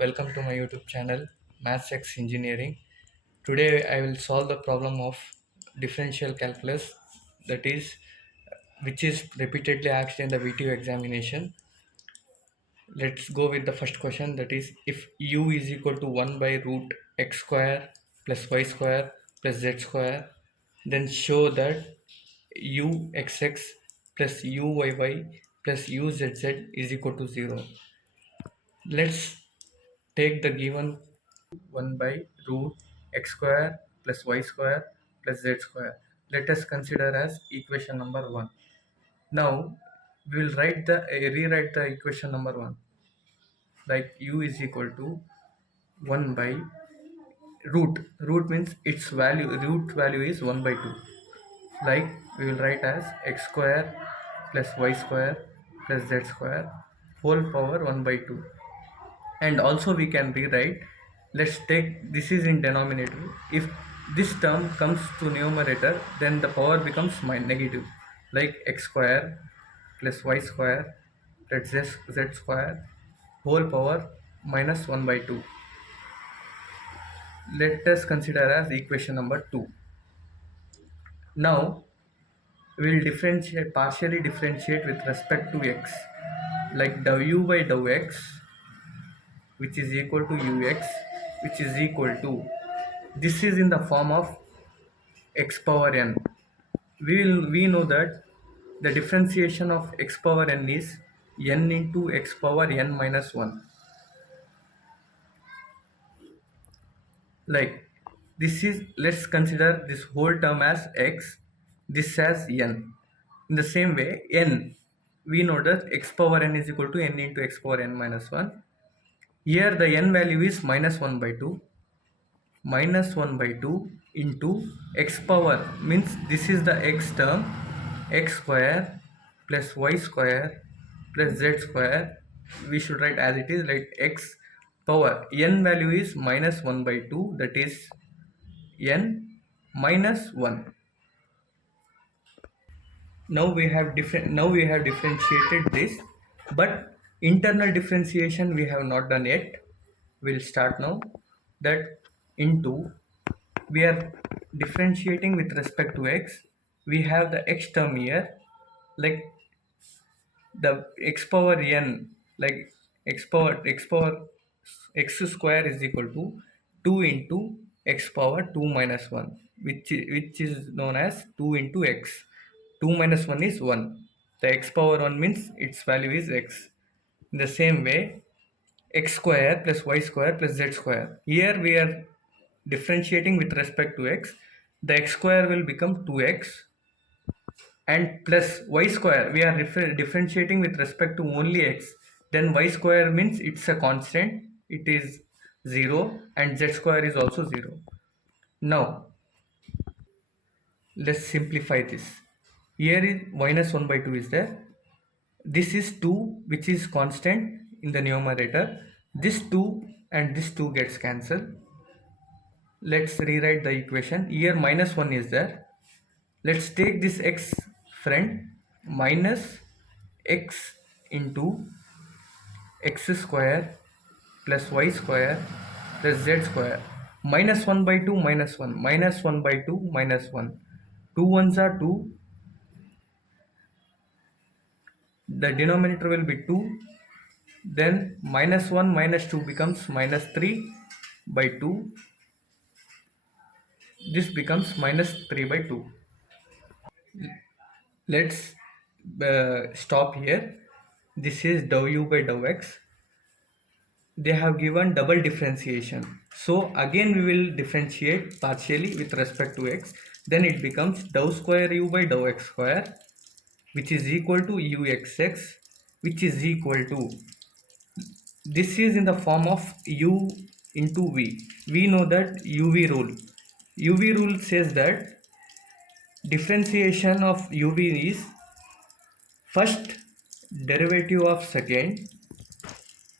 welcome to my YouTube channel Maths X Engineering. Today I will solve the problem of differential calculus, that is which is repeatedly asked in the VTU examination. Let's go with the first question, that is if u is equal to 1 by root x square plus y square plus z square, then show that uxx plus uyy plus uzz is equal to 0. Let's take the given 1 by root x square plus y square plus z square. Let us consider as equation number 1. Now we will rewrite the equation number 1 like u is equal to 1 by root means its value, root value is 1 by 2, like we will write as x square plus y square plus z square whole power 1 by 2. And also we can rewrite, let's take this is in denominator, if this term comes to numerator then the power becomes negative, like x square plus y square plus z square whole power minus 1 by 2. Let us consider as equation number 2. Now we will partially differentiate with respect to x, like dou u by dou x, which is equal to ux, which is equal to, this is in the form of x power n. We know that the differentiation of x power n is n into x power n minus 1. Like this is, let's consider this whole term as x, this as n. In the same way, n, we know that x power n is equal to n into x power n minus 1. Here the n value is minus 1 by 2. Minus 1 by 2 into x power means this is the x term, x square plus y square plus z square, we should write as it is, like x power n value is minus 1 by 2, that is n minus 1. Now we have differentiated this, but internal differentiation we have not done yet. We'll start now. That into, we are differentiating with respect to x, we have the x term here, like the x power n, like x square is equal to 2 into x power 2 minus 1, which is known as 2 into x. 2 minus 1 is 1. The x power 1 means its value is x. In the same way, x square plus y square plus z square. Here we are differentiating with respect to x. The x square will become 2x, and plus y square we are differentiating with respect to only x. Then y square means it's a constant, it is 0, and z square is also 0. Now let's simplify this. Here is minus 1 by 2 is there. This is 2, which is constant in the numerator. This 2 and this 2 gets cancelled. Let's rewrite the equation. Here minus 1 is there. Let's take this x front, minus x into x square plus y square plus z square. Minus 1 by 2 minus 1, minus 1 by 2 minus 1. 2 ones are 2. The denominator will be 2. Then minus 1 minus 2 becomes minus 3 by 2. This becomes minus 3 by 2. Let's stop here. This is dou u by dou x. They have given double differentiation, so again we will differentiate partially with respect to x. Then it becomes dou square u by dou x square, which is equal to uxx, which is equal to, this is in the form of u into v. We know that uv rule says that differentiation of uv is first derivative of second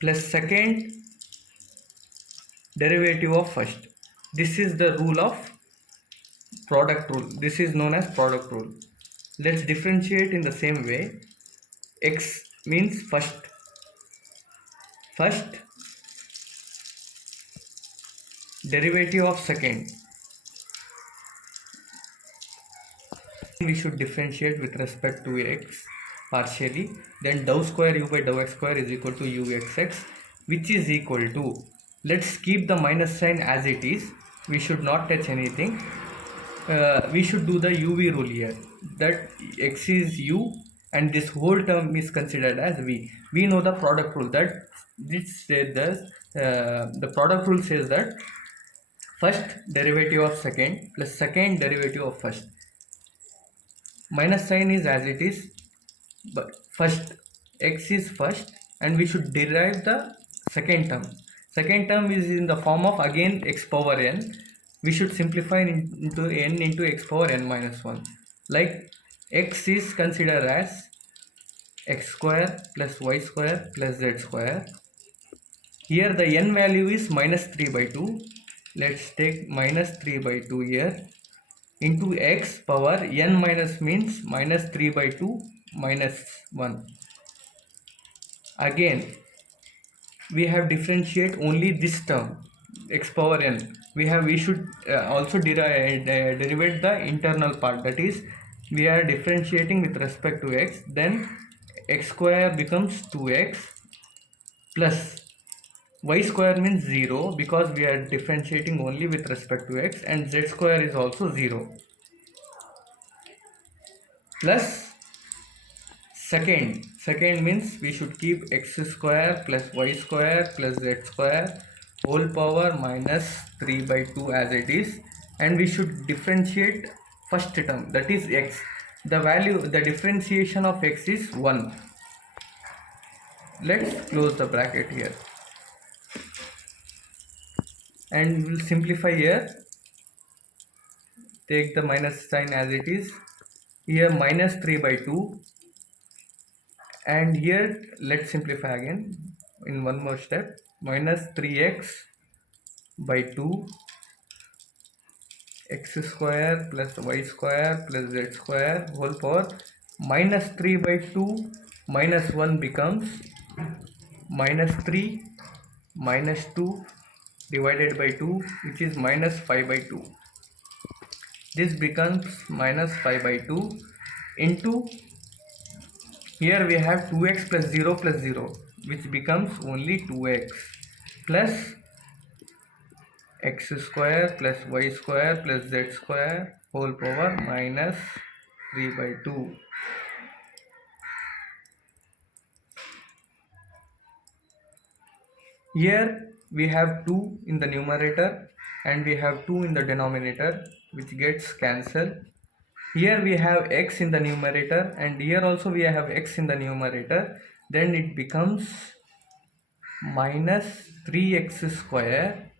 plus second derivative of first. This is the rule of product rule. This is known as product rule. Let's differentiate in the same way. X means first derivative of second, we should differentiate with respect to x partially, then dou square u by dou x square is equal to uxx, which is equal to, let's keep the minus sign as it is, we should not touch anything. We should do the uv rule here, that x is u and this whole term is considered as v. We know the product rule, that this says that the product rule says that first derivative of second plus second derivative of first, minus sign is as it is, but first x is first and we should derive the second term. Second term is in the form of again x power n. We should simplify into n into x power n minus 1, like x is considered as x square plus y square plus z square. Here the n value is minus 3 by 2. Let's take minus 3 by 2 here, into x power n minus means minus 3 by 2 minus 1. Again we have differentiate only this term x power n. We should also derivate the internal part, that is we are differentiating with respect to x, then x square becomes 2x plus y square means 0 because we are differentiating only with respect to x, and z square is also 0, plus second means we should keep x square plus y square plus z square whole power minus 3 by 2 as it is, and we should differentiate first term, that is x. The differentiation of x is 1. Let's close the bracket here and we'll simplify here. Take the minus sign as it is, here minus 3 by 2, and here let's simplify again in one more step, minus 3x by 2 x square plus y square plus z square whole power minus 3 by 2 minus 1 becomes minus 3 minus 2 divided by 2, which is minus 5 by 2. This becomes minus 5 by 2 into, here we have 2x plus 0 which becomes only 2x plus x square plus y square plus z square whole power minus 3 by 2. Here we have 2 in the numerator and we have 2 in the denominator, which gets cancelled. Here we have x in the numerator and here also we have x in the numerator, then it becomes minus 3x square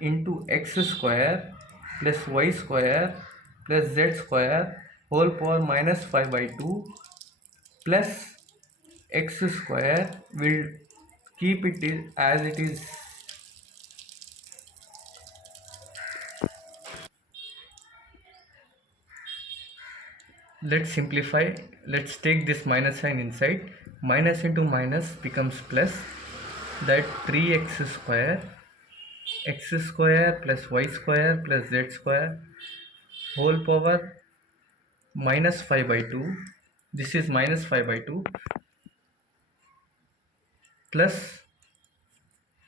into x square plus y square plus z square whole power minus 5 by 2 plus x square, will keep it as it is. Let's simplify. Let's take this minus sign inside. Minus into minus becomes plus, that 3x square plus y square plus z square whole power minus 5 by 2. This is minus 5 by 2 plus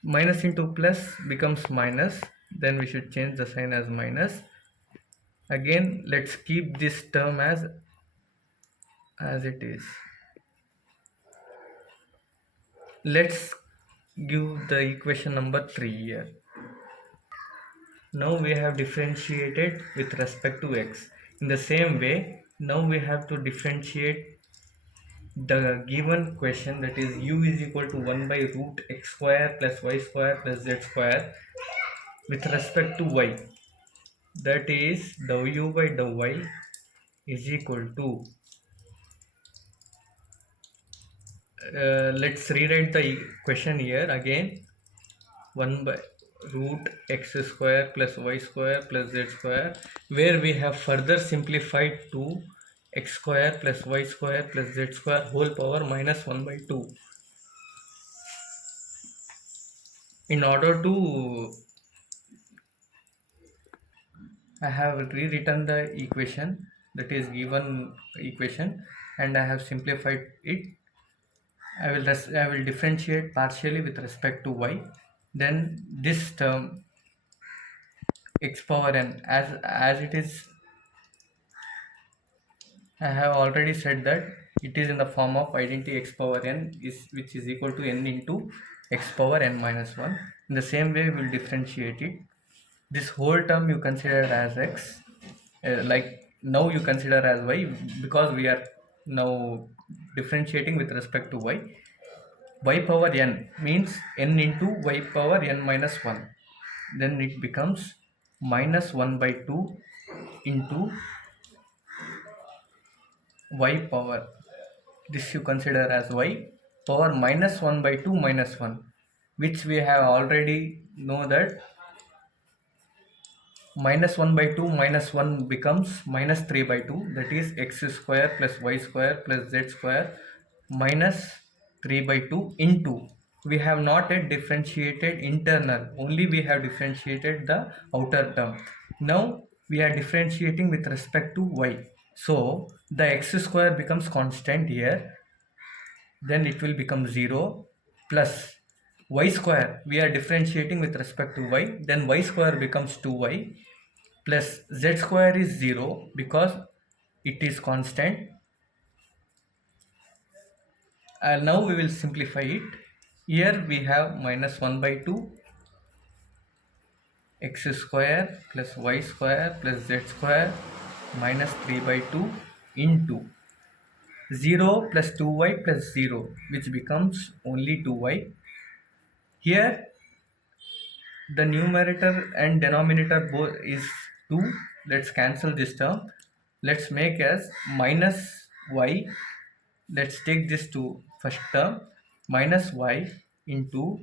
minus into plus becomes minus, then we should change the sign as minus. Again let's keep this term as it is. Let's give the equation number 3 here. Now we have differentiated with respect to x. In the same way, now we have to differentiate the given question, that is u is equal to 1 by root x square plus y square plus z square with respect to y. That is dou u by dou y is equal to, let's rewrite the question here again, 1 by root x square plus y square plus z square, where we have further simplified to x square plus y square plus z square whole power minus 1 by 2. In order to I have rewritten the equation, that is given equation, and I have simplified it. I will differentiate partially with respect to y. Then this term x power n, as it is, I have already said that it is in the form of identity x power n, which is equal to n into x power n minus 1. In the same way, we will differentiate it. This whole term you consider as x, like now you consider as y, because we are now differentiating with respect to y. Y power n means n into y power n minus 1. Then it becomes minus 1 by 2 into y power, this you consider as y power minus 1 by 2 minus 1, which we have already know that minus 1 by 2 minus 1 becomes minus 3 by 2, that is x square plus y square plus z square minus 3 by 2 into, we have not yet differentiated internal, only we have differentiated the outer term. Now we are differentiating with respect to y, so the x square becomes constant here, then it will become 0 plus y square, we are differentiating with respect to y, then y square becomes 2y plus z square is 0 because it is constant. And now we will simplify it. Here we have minus 1 by 2 x square plus y square plus z square minus 3 by 2 into 0 plus 2y plus 0, which becomes only 2y. Here the numerator and denominator both is 2. Let's cancel this term. Let's make as minus y. Let's take this to first term, minus y into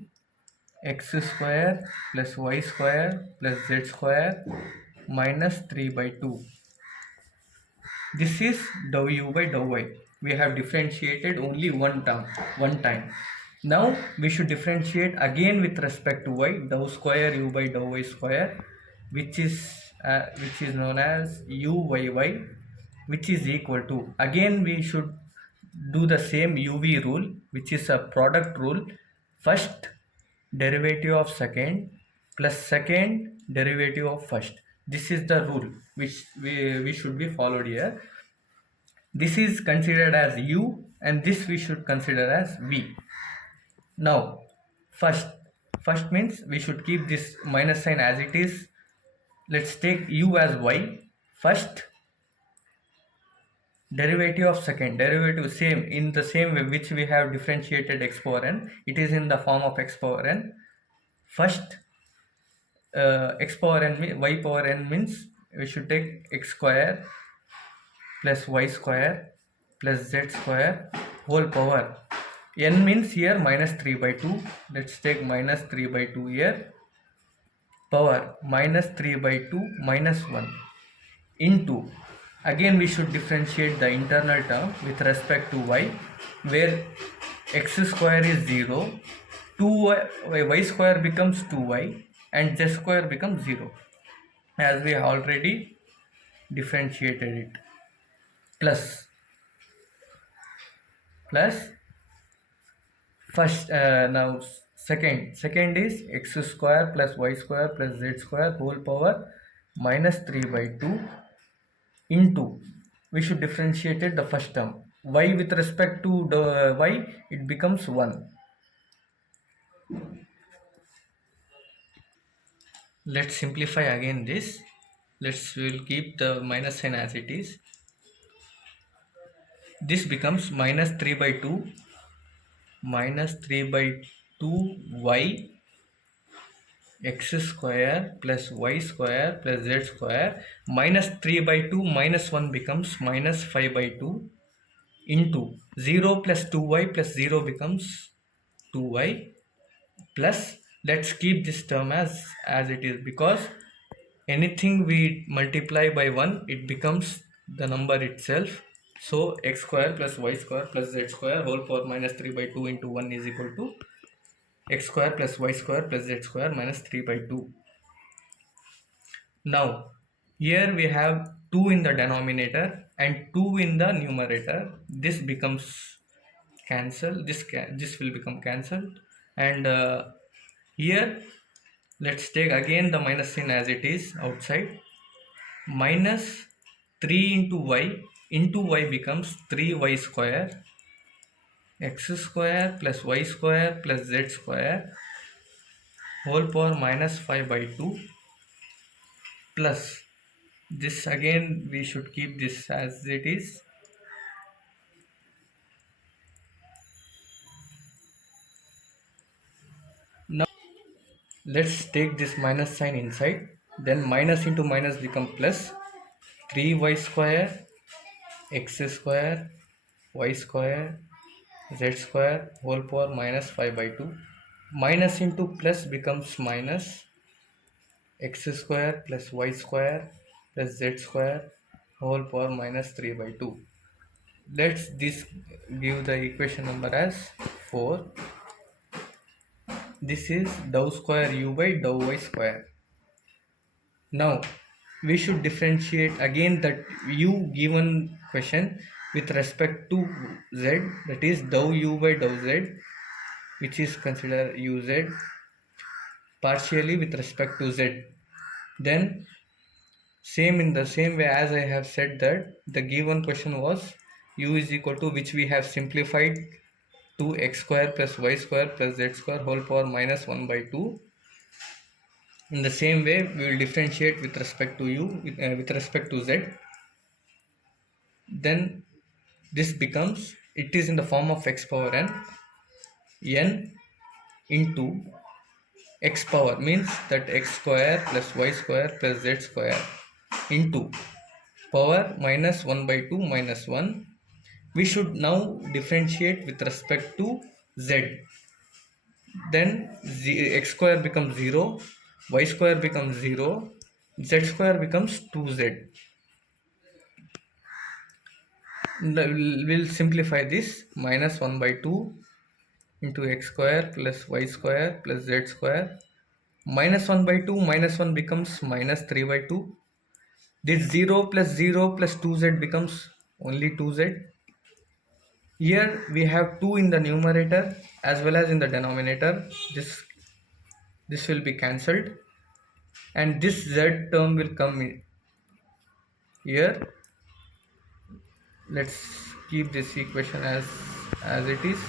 x square plus y square plus z square minus 3 by 2. This is dou u by dou y. We have differentiated only one time. Now we should differentiate again with respect to y, dou square u by dou y square, which is known as uyy, which is equal to, again we should do the same uv rule, which is a product rule. First derivative of second plus second derivative of first. This is the rule which we should be followed here. This is considered as u and this we should consider as v. Now first means we should keep this minus sign as it is. Let's take u as y. First derivative of second derivative, same in the same way which we have differentiated x power n, it is in the form of x power n. First x power n, y power n means we should take x square plus y square plus z square whole power. N means here minus 3 by 2. Let's take minus 3 by 2 here. Power minus 3 by 2 minus 1 into, again we should differentiate the internal term with respect to y, where x square is 0, 2y square becomes 2y and z square becomes 0, as we have already differentiated it. Plus first now second is x square plus y square plus z square whole power minus 3 by 2 into, we should differentiate it the first term, y with respect to the y, it becomes 1. Let's simplify again this. We'll keep the minus sign as it is. This becomes minus 3 by 2 y x square plus y square plus z square minus 3 by 2 minus 1 becomes minus 5 by 2 into 0 plus 2y plus 0 becomes 2y plus, let's keep this term as it is, because anything we multiply by 1 it becomes the number itself. So x square plus y square plus z square whole power minus 3 by 2 into 1 is equal to x square plus y square plus z square minus 3 by 2. Now Here we have 2 in the denominator and 2 in the numerator. This becomes cancel. This will become cancelled. And here let's take again the minus sign as it is outside. Minus 3 into y becomes 3y square, x square plus y square plus z square whole power minus 5 by 2 plus this, again we should keep this as it is. Now let's take this minus sign inside, then minus into minus become plus. 3y square x square y square z square whole power minus 5 by 2. Minus into plus becomes minus x square plus y square plus z square whole power minus 3 by 2. Let's this give the equation number as 4. This is dou square u by dou y square. Now we should differentiate again that u given question with respect to z, that is dou u by dou z, which is considered uz partially with respect to z. Then same in the same way as I have said that the given question was u is equal to, which we have simplified to x square plus y square plus z square whole power minus 1 by 2. In the same way we will differentiate with respect to u with respect to z. Then this becomes, it is in the form of x power n into x power, means that x square plus y square plus z square into power minus 1 by 2 minus 1. We should now differentiate with respect to z. Then x square becomes 0, y square becomes 0, z square becomes 2z. We'll simplify this. Minus 1 by 2 into x square plus y square plus z square. Minus 1 by 2 minus 1 becomes minus 3 by 2. This 0 plus 0 plus 2z becomes only 2z. Here we have 2 in the numerator as well as in the denominator. This will be cancelled and this z term will come in here. Let's keep this equation as it is.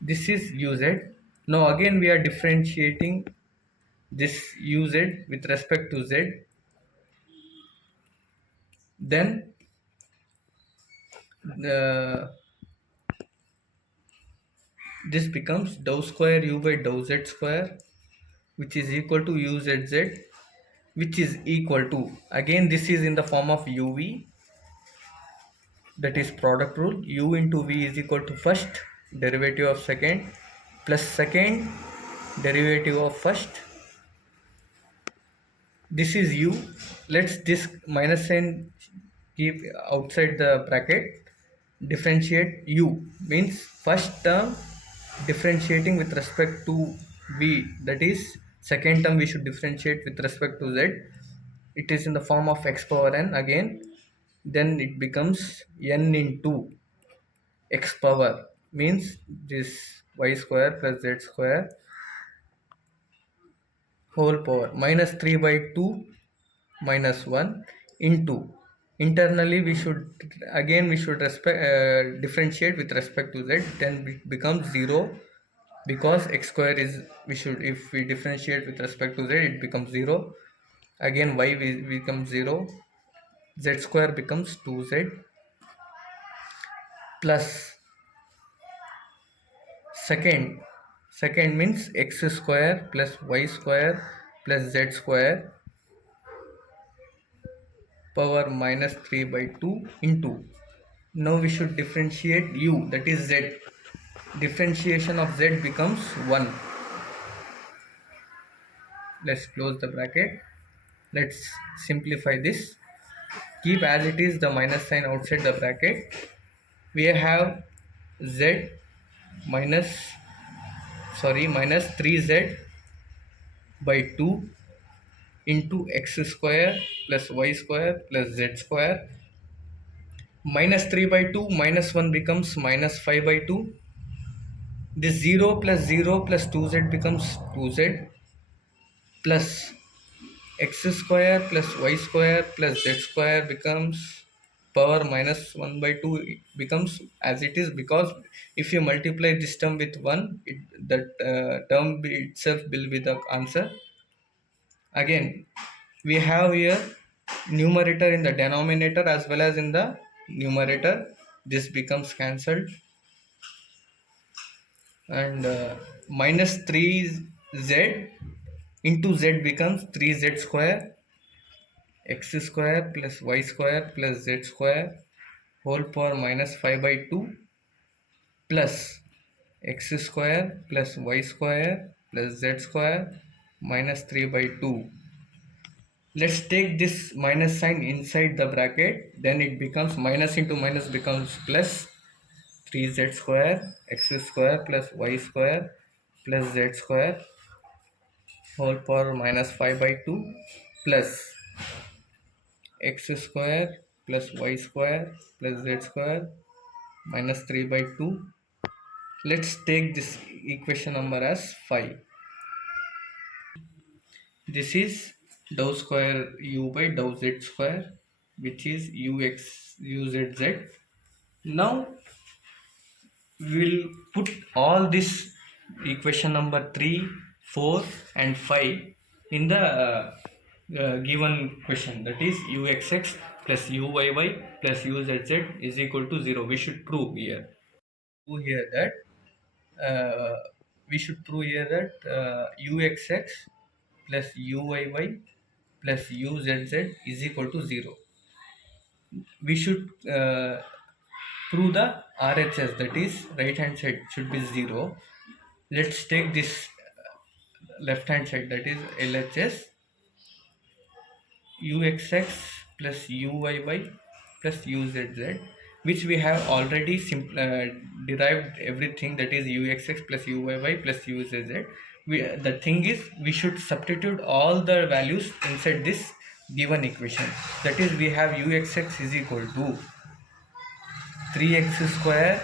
This is uz. Now again we are differentiating this uz with respect to z. Then this becomes dou square u by dou z square, which is equal to uzz, which is equal to, again this is in the form of uv, that is product rule. U into v is equal to first derivative of second plus second derivative of first. This is u. Let's this minus sign keep outside the bracket. Differentiate u means first term differentiating with respect to v, that is second term we should differentiate with respect to z. It is in the form of x power n again. Then it becomes n into x power, means this y square plus z square whole power minus 3 by 2 minus 1 into, internally we should again differentiate with respect to z. Then it becomes 0 because x square is, we should, if we differentiate with respect to z it becomes 0. Again y becomes 0, z square becomes 2z plus second means x square plus y square plus z square power minus 3 by 2 into, now we should differentiate u, that is z. Differentiation of z becomes 1. Let's close the bracket. Let's simplify this. Keep as it is the minus sign outside the bracket. We have z minus 3z by 2 into x square plus y square plus z square. Minus 3 by 2 minus 1 becomes minus 5 by 2. This 0 plus 0 plus 2z becomes 2z plus x square plus y square plus z square becomes power minus 1 by 2. It becomes as it is, because if you multiply this term with 1, that term itself will be the answer. Again, we have here numerator in the denominator as well as in the numerator. This becomes cancelled, and minus 3z into z becomes 3z square, x square plus y square plus z square whole power minus 5 by 2 plus x square plus y square plus z square minus 3 by 2. Let's take this minus sign inside the bracket, then it becomes minus into minus becomes plus 3z square x square plus y square plus z square whole power minus 5 by 2 plus x square plus y square plus z square minus 3 by 2. Let's take this equation number as 5. This is dou square u by dou z square, which is ux uzz. Now we'll put all this equation number 3, 4 and 5 in the given question, that is uxx plus uyy plus uzz is equal to 0. We should prove here. Prove here that we should prove here that uxx plus uyy plus uzz is equal to 0. We should prove the RHS, that is right hand side should be 0. Let's take this left hand side, that is LHS. Uxx plus uyy plus uzz, which we have already derived everything, that is uxx plus uyy plus uzz. The thing is, we should substitute all the values inside this given equation. That is, we have uxx is equal to 3x square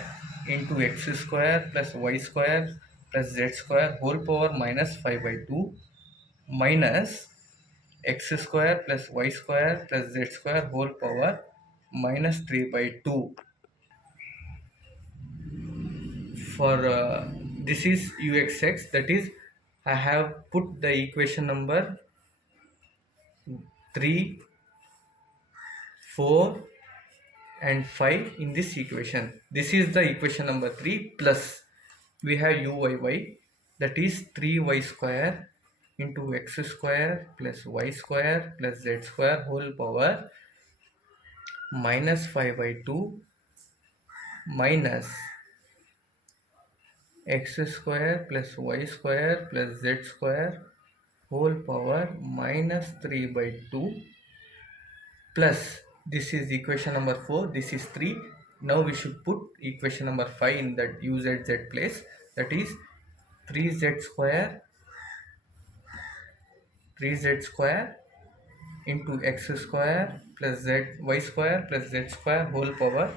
into x square plus y square plus z square whole power minus 5 by 2 minus x square plus y square plus z square whole power minus 3 by 2. For this is uxx, that is I have put the equation number 3, 4 and 5 in this equation. This is the equation number 3, plus we have uyy, that is 3y square into x square plus y square plus z square whole power minus 5 by 2 minus x square plus y square plus z square whole power minus 3 by 2 plus this is equation number 4, this is 3. Now we should put equation number 5 in that uzz place, that is 3z square into x square plus y square plus z square whole power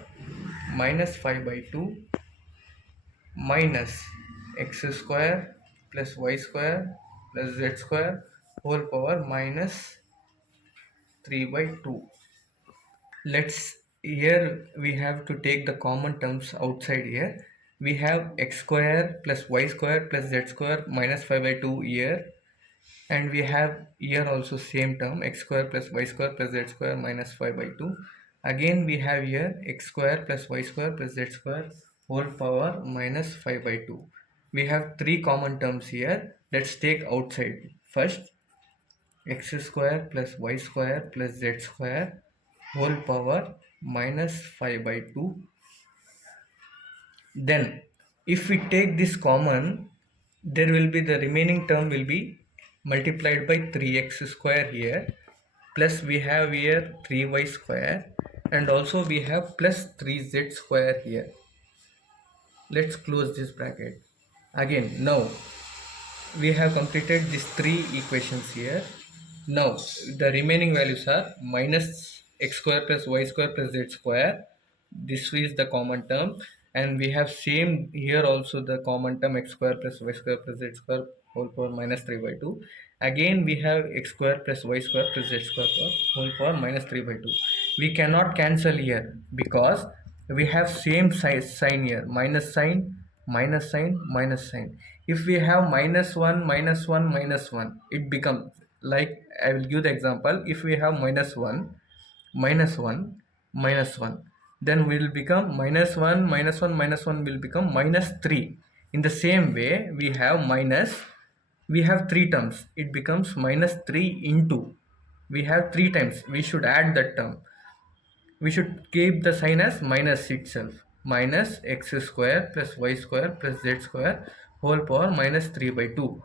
minus 5 by 2 minus x square plus y square plus z square whole power minus 3 by 2. Let's, here we have to take the common terms outside here. We have x square plus y square plus z square minus 5 by 2 here, and we have here also same term x square plus y square plus z square minus 5 by 2. Again we have here x square plus y square plus z square whole power minus 5 by 2. We have three common terms here. Let's take outside first. X square plus y square plus z square whole power minus 5 by 2. Then if we take this common, there will be the remaining term will be multiplied by 3x square here, plus we have here 3y square, and also we have plus 3z square here. Let's close this bracket. Again, now we have completed these three equations here. Now, the remaining values are minus x square plus y square plus z square. This is the common term, and we have same here also the common term x square plus y square plus z square whole power minus 3 by 2. Again, we have x square plus y square plus z square whole power minus 3 by 2. We cannot cancel here because we have same size sign here, minus sign, minus sign, minus sign. If we have minus 1, minus 1, minus 1, it becomes like, I will give the example. If we have minus 1, minus 1, minus 1, then will become minus 1, minus 1, minus 1 will become minus 3. In the same way, we have three terms, it becomes minus 3 into, we have three times, we should add that term, we should keep the sign as minus itself, minus x square plus y square plus z square whole power minus 3 by 2.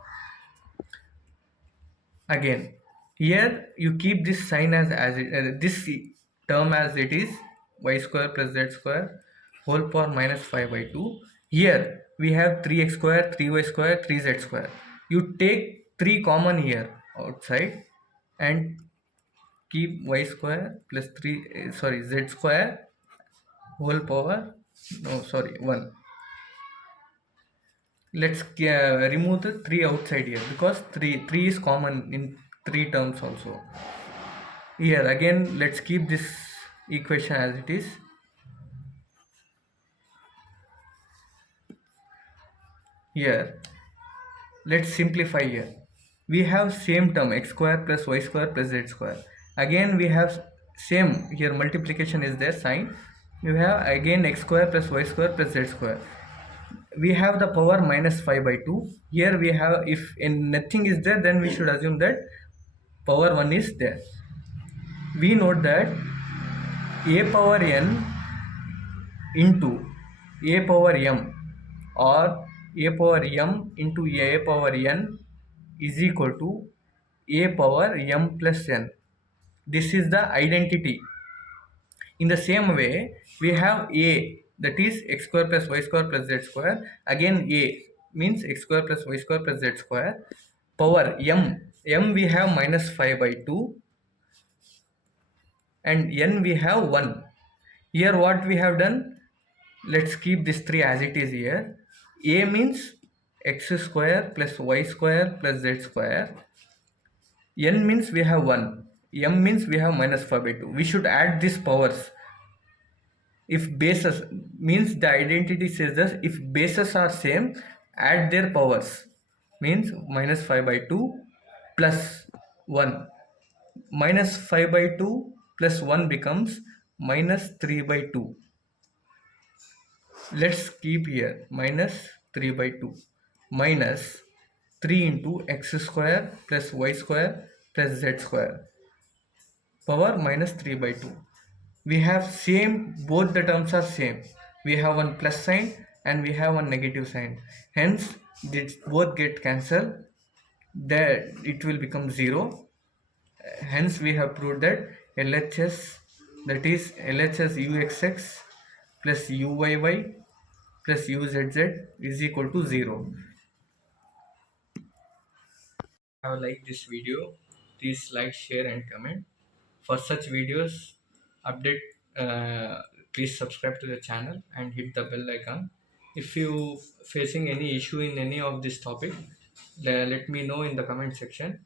Again, here you keep this sign this term as it is, y square plus z square whole power minus 5 by 2. Here we have 3x square, 3y square, 3z square. You take 3 common here outside and keep y square plus 3 sorry z square whole power, no sorry 1. Let's remove the 3 outside here because 3 is common in 3 terms also. Here again, let's keep this equation as it is. Here let's simplify. Here we have same term x square plus y square plus z square. Again we have same here, multiplication is there sign. You have again x square plus y square plus z square. We have the power minus 5 by 2. Here we have, if in nothing is there, then we should assume that power 1 is there. We note that a power n into a power m or a power m into a power n is equal to a power m plus n. This is the identity. In the same way, we have a, that is x square plus y square plus z square. Again a means x square plus y square plus z square power m we have minus 5 by 2 and n we have 1. Here what we have done, let's keep this 3 as it is here. A means x square plus y square plus z square. N means we have 1. M means we have minus 5 by 2. We should add these powers. If bases means, the identity says that if bases are same, add their powers, means minus 5 by 2 plus 1. Minus 5 by 2 plus 1 becomes minus 3 by 2. Let's keep here minus 3 by 2 minus 3 into x square plus y square plus z square power minus 3 by 2. We have same, both the terms are same. We have one plus sign and we have one negative sign, hence this both get cancelled, that it will become 0. Hence we have proved that LHS, that is LHS uxx plus uyy plus uzz is equal to 0. Have liked this video, please like, share and comment. For such videos update, please subscribe to the channel and hit the bell icon. If you facing any issue in any of this topic, let me know in the comment section.